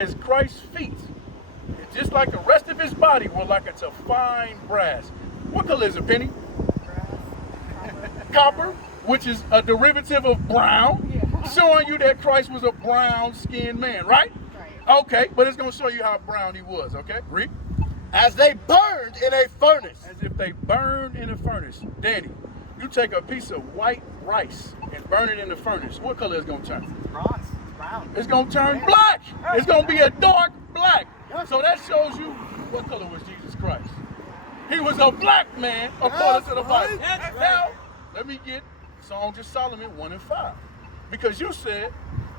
His Christ's feet, just like the rest of his body, were like it's a fine brass. What color is it, Penny? Copper, which is a derivative of brown, showing you that Christ was a brown-skinned man, right? Right. Okay, but it's going to show you how brown he was, okay? Read. As they burned in a furnace. As if they burned in a furnace. Danny, you take a piece of white rice and burn it in the furnace. What color is it going to turn? Bronze. Brown. It's going to turn black. It's going to be a dark black. So that shows you what color was Jesus Christ. He was a black man according to the Bible. Now, let me get Songs of Solomon 1 and 5. Because you said,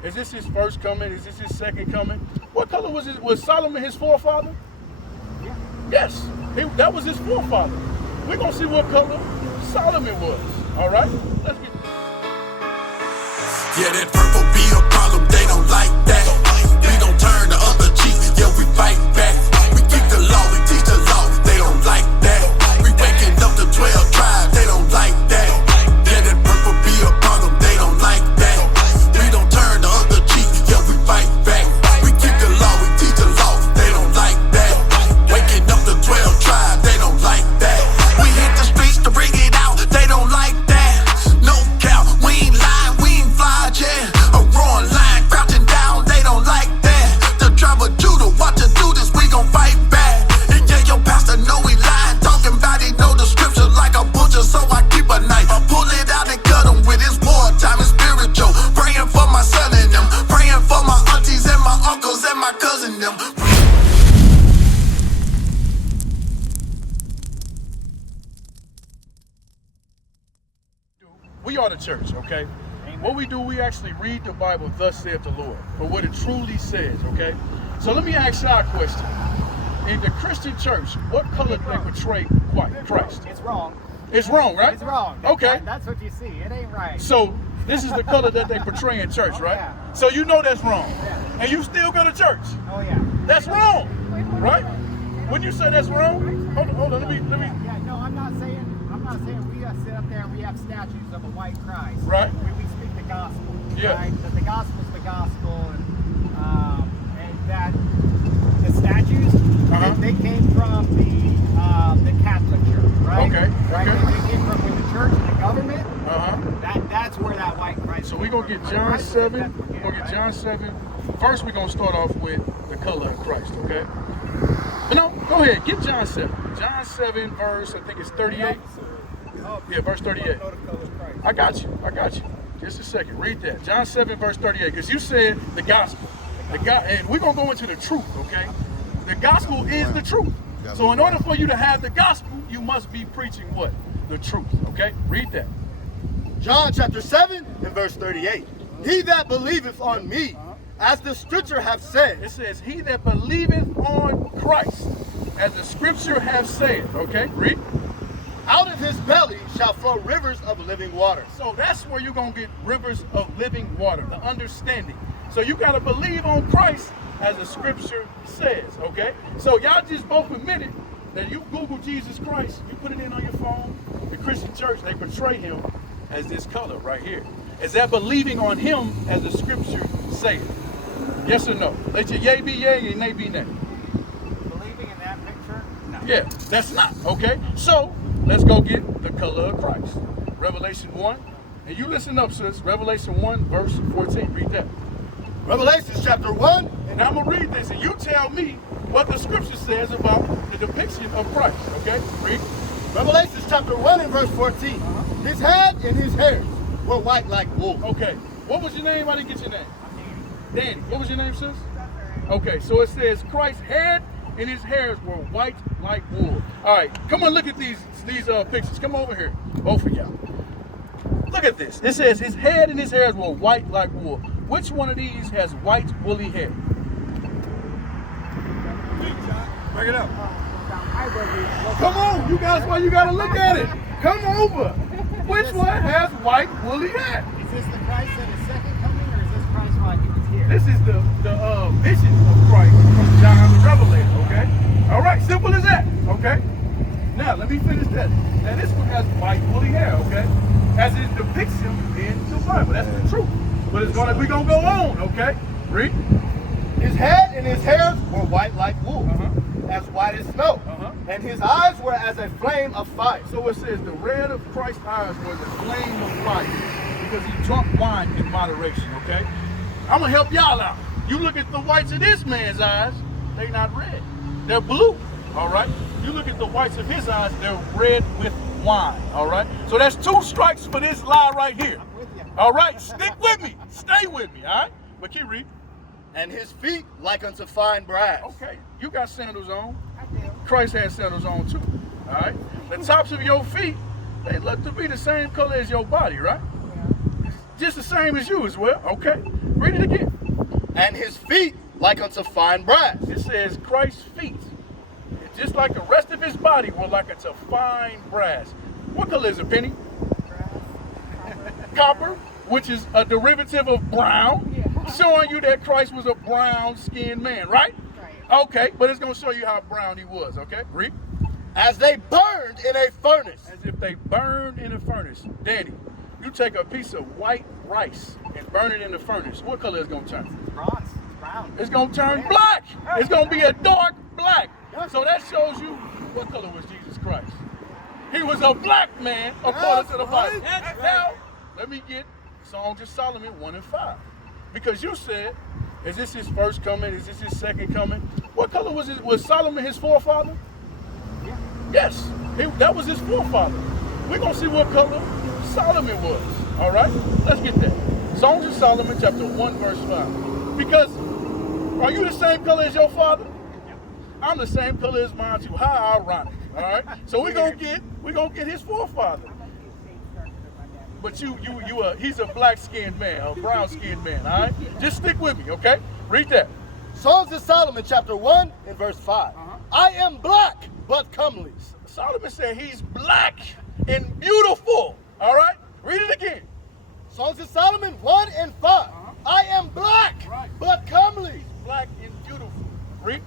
is this his first coming? Is this his second coming? What color was it? Was Solomon his forefather? Yeah. Yes, that was his forefather. We're going to see what color Solomon was. All right? Let's get. Yeah, that purple be a problem, they don't like that. We don't turn the other cheek, yeah, we fight back. We keep the law, we teach the law, they don't like that. We waking up the 12 tribes, they don't like that. Yeah, that purple be a problem, they don't like that. We don't turn the other cheek, yeah, we fight back. We keep the law, we teach the law, they don't like that. Waking up the 12 tribes, they don't like that. We hit the streets to bring it out, they don't like that. No doubt, we ain't lying, we ain't fly, yeah. A roaring lion crouching down, they don't like that. The tribe of Judah, watch us do this, we gon' fight back. And yeah, your pastor know we lying, talking about he know the scripture like a butcher, so I keep a knife. I pull it out and cut him with his wartime and spiritual. Praying for my son and them, praying for my aunties and my uncles and my cousin them. We are the church, okay? Amen. What we do, we actually read the Bible, thus saith the Lord, for what it truly says, okay? So let me ask y'all a question. In the Christian church, what color do they portray Christ? It's wrong. It's wrong, right? It's wrong. Okay. That's what you see. It ain't right. So this is the color that they portray in church, right? Yeah. So you know that's wrong. Yeah. And you still go to church. Oh yeah. That's wrong, right? When you say that's wrong, hold on, let me. Yeah, no, I'm not saying we sit up there and we have statues of a white Christ. Right. We speak the gospel. Yeah. Right? That the gospel is the gospel, and that the statues they came from the Catholic Church, right? Okay. Right. Okay. They came from the church and the government. That's where that white Christ. So we're gonna get John 7. We're gonna get John 7. First, we're gonna start off with the color of Christ, okay? No, go ahead, get John 7. John 7, verse, I think it's 38. Yeah, verse 38. I got you. Just a second, read that. John 7, verse 38, because you said the gospel. And we're gonna go into the truth, okay? The gospel is the truth. So in order for you to have the gospel, you must be preaching what? The truth, okay? Read that. John chapter 7 and verse 38. He that believeth on me, as the scripture hath said. It says, he that believeth on Christ, as the scripture hath said. Okay, read. Out of his belly shall flow rivers of living water. So that's where you're going to get rivers of living water, the understanding. So you got to believe on Christ as the scripture says, okay? So y'all just both admitted that you Google Jesus Christ, you put it in on your phone, the Christian church, they portray him as this color right here. Is that believing on him as the scripture says? Yes or no? Let your yay be yay and nay be nay. Believing in that picture? No. Yeah, that's not, okay? So, let's go get the color of Christ. Revelation 1. And you listen up, sis. Revelation 1, verse 14. Read that. Revelation chapter 1. And I'm going to read this, and you tell me what the scripture says about the depiction of Christ, okay? Read. Revelation chapter 1 and verse 14. His head and his hairs were white like wool. Okay. What was your name? I didn't get your name. Danny. What was your name, sis? Okay, so it says Christ's head and his hairs were white like wool. All right, come on, look at these pictures. Come over here, both of y'all. Look at this. It says his head and his hairs were white like wool. Which one of these has white woolly hair? Bring it up. Come on, you guys. Why you gotta look at it? Come over. Which one has white woolly hair? Is this the Christ at his second coming, or is this Christ while he was here? This is the vision of Christ from John the Revelator, okay? All right, simple as that, okay? Now, let me finish that. Now, this one has white woolly hair, okay? As it depicts him in the Bible. That's the truth. But we're going to go on, okay? Read. His head and his hairs were white like wool, as white as snow. And his eyes were as a flame of fire. So it says the red of Christ's eyes was a flame of fire because he drunk wine in moderation, okay? I'm going to help y'all out. You look at the whites of this man's eyes, they're not red. They're blue, all right? You look at the whites of his eyes, they're red with wine, all right? So that's 2 strikes for this lie right here. All right, stick with me. Stay with me, all right? But keep reading. And his feet like unto fine brass. Okay, you got sandals on. Christ had sandals on too, all right? The tops of your feet, they look to be the same color as your body, right? Just the same as you as well, okay? Read it again. And his feet like unto fine brass. It says Christ's feet, just like the rest of his body, were like unto fine brass. What color is a penny? Copper, which is a derivative of brown, showing you that Christ was a brown-skinned man, right? Okay, but it's going to show you how brown he was, okay? Read. As they burned in a furnace. As if they burned in a furnace. Danny, you take a piece of white rice and burn it in the furnace. What color is it going to turn? Bronze. Brown. It's going to turn black. It's going to be a dark black. So that shows you what color was Jesus Christ. He was a black man according to the Bible. Now, let me get Songs of Solomon 1 and 5. Because you said, is this his first coming? Is this his second coming? What color was it? Was Solomon his forefather? Yeah. Yes, that was his forefather. We're going to see what color Solomon was. All right, let's get that. Songs of Solomon chapter 1 verse 5. Because, are you the same color as your father? I'm the same color as mine too. How ironic. All right, so we're gonna get his forefather. But he's a black-skinned man, a brown-skinned man, all right? Just stick with me, okay? Read that. Songs of Solomon, chapter 1 and verse 5. I am black, but comely. Solomon said he's black and beautiful, all right? Read it again. Songs of Solomon 1 and 5. I am black, but comely. Black and beautiful. Read.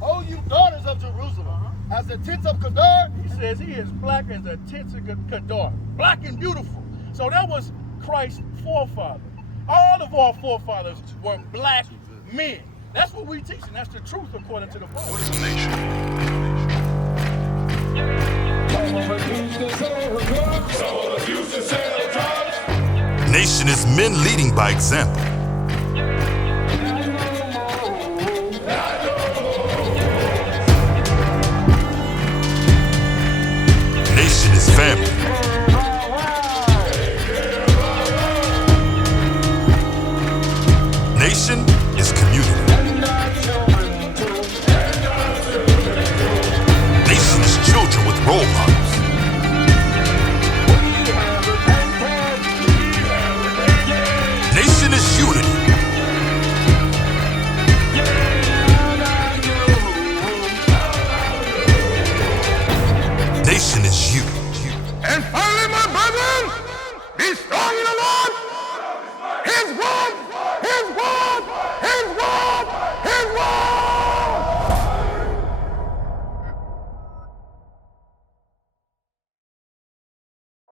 O you daughters of Jerusalem, as the tents of Kedar. He says he is black as the tents of Kedar. Black and beautiful. So that was Christ's forefather. All of our forefathers were black men. That's what we teach, and that's the truth according to the Bible. What is a nation? Nation is men leading by example. Nation is family. Nation is community. Nation is children with role models.